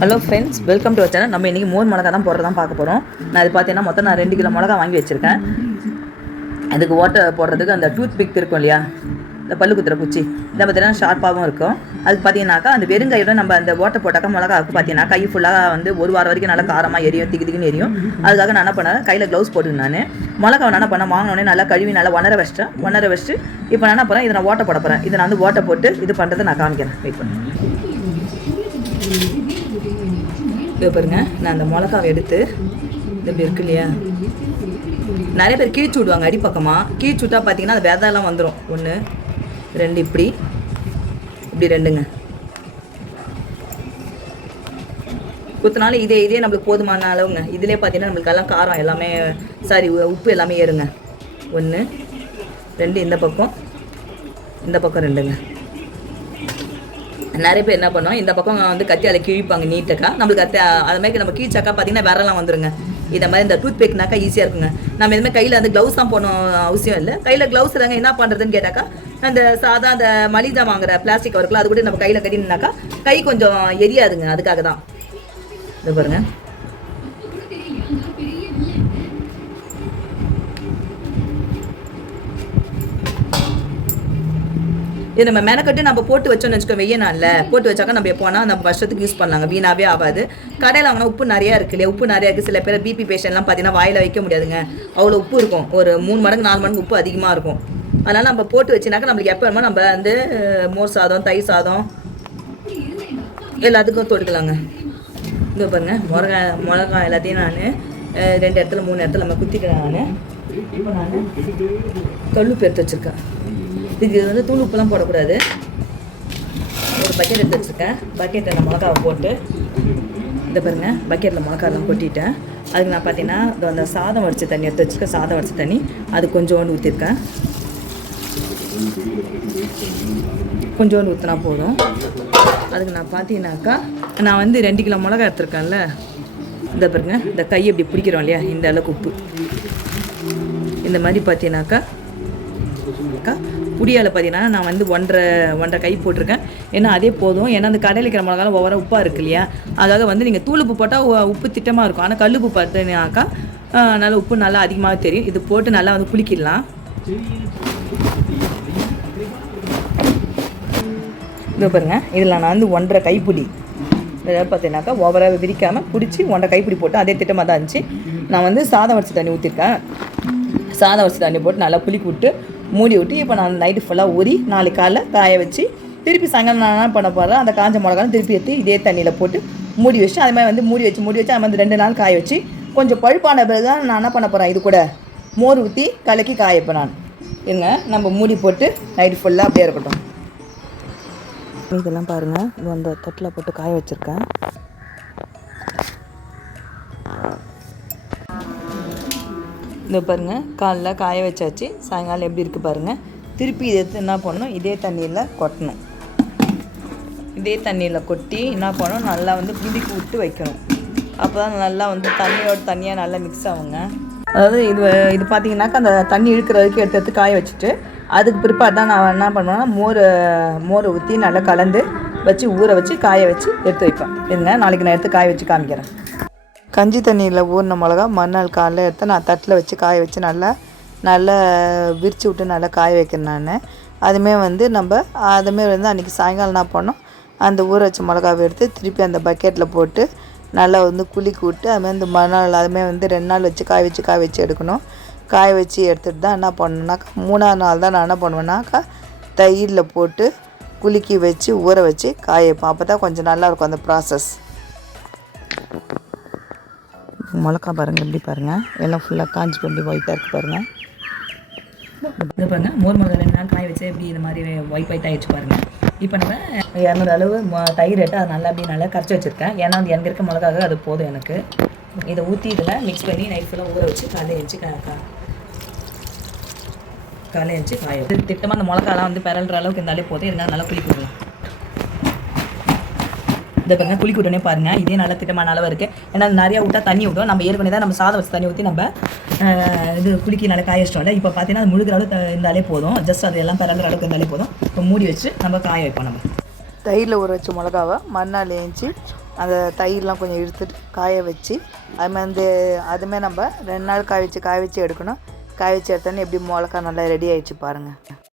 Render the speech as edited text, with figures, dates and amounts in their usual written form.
Hello friends, welcome to our channel. நம்ம இன்றைக்கி மோர் மிளகா தான் போடுறது தான் பார்க்க போகிறோம். நான் அது பார்த்தீங்கன்னா மொத்தம் நான் 2 கிலோ மிளகா வாங்கி வச்சுருக்கேன். அதுக்கு ஓட்டை போடுறதுக்கு அந்த டூத் பிக் இருக்கும் இல்லையா, இந்த பல்லு குத்துற குச்சி, இதை பார்த்தீங்கன்னா ஷார்ப்பாகவும் இருக்கும். அதுக்கு பார்த்தீங்கன்னாக்கா அந்த வெறுங்கையோட நம்ம அந்த ஓட்டை போட்டாக்கா மிளகாவுக்கு பார்த்தீங்கன்னா கை ஃபுல்லாக வந்து ஒரு வாரம் வரைக்கும் நல்லா காரமாக எரியும், திக்குன்னு எரியும். அதுக்காக நான் என்ன பண்ணேன், கையில் க்ளவுஸ் போட்டு நான் மிளகா என்ன பண்ணேன், வாங்கினோடனே நல்லா கழுவி நல்லா ஒன்றரை வச்சுட்டு இப்போ நான் என்ன போகிறேன், இதை நான் ஓட்டை போட போகிறேன். இதை நான் வந்து ஓட்டை போட்டு இது பண்ணுறதை நான் காமிக்கிறேன். வெயிட் பண்ணேன். இதை பாருங்க, நான் அந்த மிளகாவை எடுத்து இந்த இப்படி இருக்கு இல்லையா, நிறைய பேர் கீழ்ச்சி விடுவாங்க அடிப்பக்கமாக. கீழ்ச்சி விட்டா பார்த்தீங்கன்னா அது விதெல்லாம் வந்துடும். 1 2 இப்படி 2ங்க குத்தினாலும் இதே நம்மளுக்கு போதுமான அளவுங்க. இதிலே பார்த்தீங்கன்னா நம்மளுக்கு எல்லாம் காரம் எல்லாமே உப்பு எல்லாமே ஏறுங்க. 1 2 இந்த பக்கம் 2ங்க. நிறைய பேர் என்ன பண்ணுவோம், இந்த பக்கம் வந்து கத்தியால் கிழிப்பாங்க நீட்டக்கா. நம்மளுக்கு அது மாதிரி நம்ம கீழ்ச்சாக்கா பார்த்தீங்கன்னா விரலாம் வந்துருங்க. இதை மாதிரி இந்த டூத் பேக்னாக்கா ஈஸியாக இருக்குங்க. நம்ம எதுவுமே கையில் அந்த க்ளவுஸ் தான் போடணும் அவசியம் இல்லை. கையில் க்ளவுஸ் இல்லைங்க, என்ன பண்ணுறதுன்னு கேட்டாக்கா, அந்த சாதா அந்த மளிகை வாங்குற பிளாஸ்டிக் கவருக்குள்ள அது கூட நம்ம கையில் கட்டினாக்கா கை கொஞ்சம் எரியாதுங்க. அதுக்காக தான் இது பாருங்க. இது நம்ம மெனக்கட்டு நம்ம போட்டு வச்சோம்னு வச்சுக்கோ, வெய்ய நாளில் போட்டு வச்சாக்கா நம்ம எப்போனா நம்ம வருஷத்துக்கு யூஸ் பண்ணலாங்க, வீணாவே ஆகாது. கடையில் வாங்கினா உப்பு நிறையா இருக்குது இல்லையா, உப்பு நிறையா இருக்குது. சில பேர் பிபி பேஷண்ட்லாம் பார்த்தீங்கன்னா வாயில் வைக்க முடியாதுங்க, அவ்வளோ உப்பு இருக்கும். ஒரு 3 மடங்கு 4 மடங்கு உப்பு அதிகமாக இருக்கும். அதனால் நம்ம போட்டு வச்சுனாக்கா நம்மளுக்கு எப்போ வேணுமோ நம்ம வந்து மோர் சாதம், தயிர் சாதம் எல்லாத்துக்கும் தொடுக்கலாங்க. இது பாருங்க, மிளகா எல்லாத்தையும் நான் 2 இடத்துல 3 இடத்துல நம்ம குத்திக்கிறேன். நான் இப்போ நான் கல்லுப்பு எடுத்து வச்சுருக்கேன். இதுக்கு வந்து தூள் உப்புலாம் போடக்கூடாது. ஒரு பக்கெட் எடுத்து வச்சுருக்கேன். பக்கெட்டில் நான் மிளகாவை போட்டு இதை பாருங்க, பக்கெட்டில் மிளகாலாம் கொட்டிட்டேன். அதுக்கு நான் பார்த்தீங்கன்னா அந்த சாதம் வடித்த தண்ணி எடுத்து வச்சுருக்கேன். சாதம் வடித்த தண்ணி அது கொஞ்சோண்டு ஊற்றிருக்கேன். கொஞ்சோண்டு ஊற்றினா போதும். அதுக்கு நான் பார்த்தீங்கன்னாக்கா நான் வந்து 2 கிலோ மிளகா எடுத்துருக்கேன்ல, இந்த பாருங்க, இந்த கை இப்படி பிடிக்கிறோம் இல்லையா, இந்த அளவுக்கு உப்பு இந்த மாதிரி பார்த்தீங்கன்னாக்கா புடியால் பார்த்தீங்கன்னா நான் வந்து 1.5 கை போட்டிருக்கேன். ஏன்னா அதே போதும். ஏன்னா அந்த கடையில் இருக்கிற மிளகாலாம் ஒவ்வொரு உப்பாக இருக்கு இல்லையா, அதாக வந்து நீங்கள் தூளுப்பு போட்டால் உப்பு திட்டமாக இருக்கும். ஆனால் கல்லுப்பு பார்த்தீங்கன்னாக்கா நல்லா உப்பு நல்லா அதிகமாக தெரியும். இது போட்டு நல்லா வந்து குளிக்கிடலாம். இது பாருங்க, இதில் நான் வந்து 1.5 கைப்பிடி இதாவது பார்த்தீங்கன்னாக்கா ஓவராக விரிக்காமல் பிடிச்சி 1.5 கைப்பிடி போட்டு அதே திட்டமாக தான் இருந்துச்சு. நான் வந்து சாதம் வடித்த தண்ணி ஊற்றிருக்கேன். சாதம் வடித்த தண்ணி போட்டு நல்லா புளிக்கு விட்டு மூடி விட்டு இப்போ நான் நைட்டு ஃபுல்லாக ஊறி நாளைக்கு காலைல காய வச்சு திருப்பி சாயங்காலம் நான் என்ன பண்ண போகிறேன், அந்த காஞ்ச மிளகாலாம் திருப்பி எடுத்து இதே தண்ணியில் போட்டு மூடி வச்சு அது மாதிரி வந்து மூடி வச்சு அது மாதிரி 2 நாள் காய வச்சு கொஞ்சம் பழுப்பான பிறகு தான் நான் என்ன பண்ண போகிறேன், இது கூட மோர் ஊற்றி கலக்கி காயப்பேன் நான். இருங்க, நம்ம மூடி போட்டு நைட்டு ஃபுல்லாக அப்படியே இருக்கட்டும். இதெல்லாம் பாருங்கள், இது அந்த தட்டில் போட்டு காய வச்சுருக்கேன். இந்த பாருங்கள், காலைல காய வச்சாச்சு. சாயங்காலம் எப்படி இருக்குது பாருங்கள். திருப்பி இதை எடுத்து என்ன பண்ணணும், இதே தண்ணியில் கொட்டணும். இதே தண்ணியில் கொட்டி என்ன பண்ணணும், நல்லா வந்து குடிக்கு விட்டு வைக்கணும். அப்போ தான் நல்லா வந்து தண்ணியோட தண்ணியாக நல்லா மிக்ஸ் ஆகுங்க. அதாவது இது பார்த்தீங்கன்னாக்கா அந்த தண்ணி இழுக்கிற வரைக்கும் எடுத்து காய வச்சுட்டு அதுக்கு பிற்பாடு தான் நான் என்ன பண்ணுவேன்னா மோரை ஊற்றி நல்லா கலந்து வச்சு ஊற வச்சு காய வச்சு எடுத்து வைப்பேன். இருங்க, நாளைக்கு நான் எடுத்து காய வச்சு காமிக்கிறேன். கஞ்சி தண்ணியில் ஊறின மிளகா மறுநாள் காலையில் எடுத்து நான் தட்டில் வச்சு காய வச்சு நல்லா விரித்து விட்டு நல்லா காய வைக்கிறேன் நான். அதுமாரி வந்து அதுமாரி வந்து அன்றைக்கி சாயங்காலம் என்ன பண்ணோம், அந்த ஊற வச்ச மிளகாவை எடுத்து திருப்பி அந்த பக்கெட்டில் போட்டு நல்லா வந்து குளிக்கு விட்டு அதுமாதிரி இந்த மறுநாள் அதுமாரி வந்து 2 நாள் வச்சு காய வச்சு எடுக்கணும். காய வச்சு எடுத்துகிட்டு தான் என்ன பண்ணணுன்னாக்கா 3ஆவது நாள் தான் நான் என்ன பண்ணுவேன்னாக்கா தயிரில் போட்டு குலுக்கி வச்சு ஊற வச்சு காய வைப்பேன். அப்போ தான் கொஞ்சம் நல்லாயிருக்கும் அந்த ப்ராசஸ். மிளகா பாருங்கள், எப்படி பாருங்கள், எல்லாம் ஃபுல்லாக காஞ்சி பண்ணி ஒயிட்டாக இருக்குது பாருங்கள். இது பாருங்கள், மோர் மிளகா 2 நாள் காய வச்சு எப்படி இந்த மாதிரி ஒயிட் ஆகிடுச்சு பாருங்கள். இப்போ நம்ம 200 அளவு தயிர் எடுத்து அதை நல்லா அப்படி நல்லா கரைச்சி வச்சுருக்கேன். ஏன்னா வந்து எனக்கு இருக்க மிளகாக அது போதும் எனக்கு. இதை ஊற்றி இதில் மிக்ஸ் பண்ணி நைட் ஃபுல்லாக ஊற வச்சு காலையில் எழுந்துச்சு காய திட்டமாக அந்த மிளகாலாம் வந்து பிறல்ற அளவுக்கு இருந்தாலே போதும். இருந்தாலும் நல்லா குளிக்க விடலாம். இதை பாருங்கள், குளிக்க விட்டோன்னே பாருங்கள், இதே நல்ல திட்டமான அளவு இருக்குது. ஏன்னா நிறையா விட்டா தண்ணி விட்டோம். நம்ம ஏற்கனவே தான் நம்ம சாதம் வச்சு தண்ணி ஊற்றி நம்ம இது குளிக்கி நல்லா காய வச்சிட்டோம்ல. இப்போ பார்த்தீங்கன்னா அது முழுகிற அளவுக்கு இருந்தாலே போதும். ஜஸ்ட் அது எல்லாம் பிறல்ற அளவுக்கு இருந்தாலே போதும். இப்போ மூடி வச்சு நம்ம காய வைப்போம். நம்ம தயிரில் ஊற வச்ச மிளகாவை மறுநாள் ஏஞ்சி அந்த தயிர்லாம் கொஞ்சம் எடுத்துட்டு காய வச்சு அதுமாதிரி நம்ம 2 நாள் காய வச்சு எடுக்கணும். காய வச்சு எடுத்தோன்னே எப்படி மிளகா நல்லா ரெடி ஆகிடுச்சு பாருங்கள்.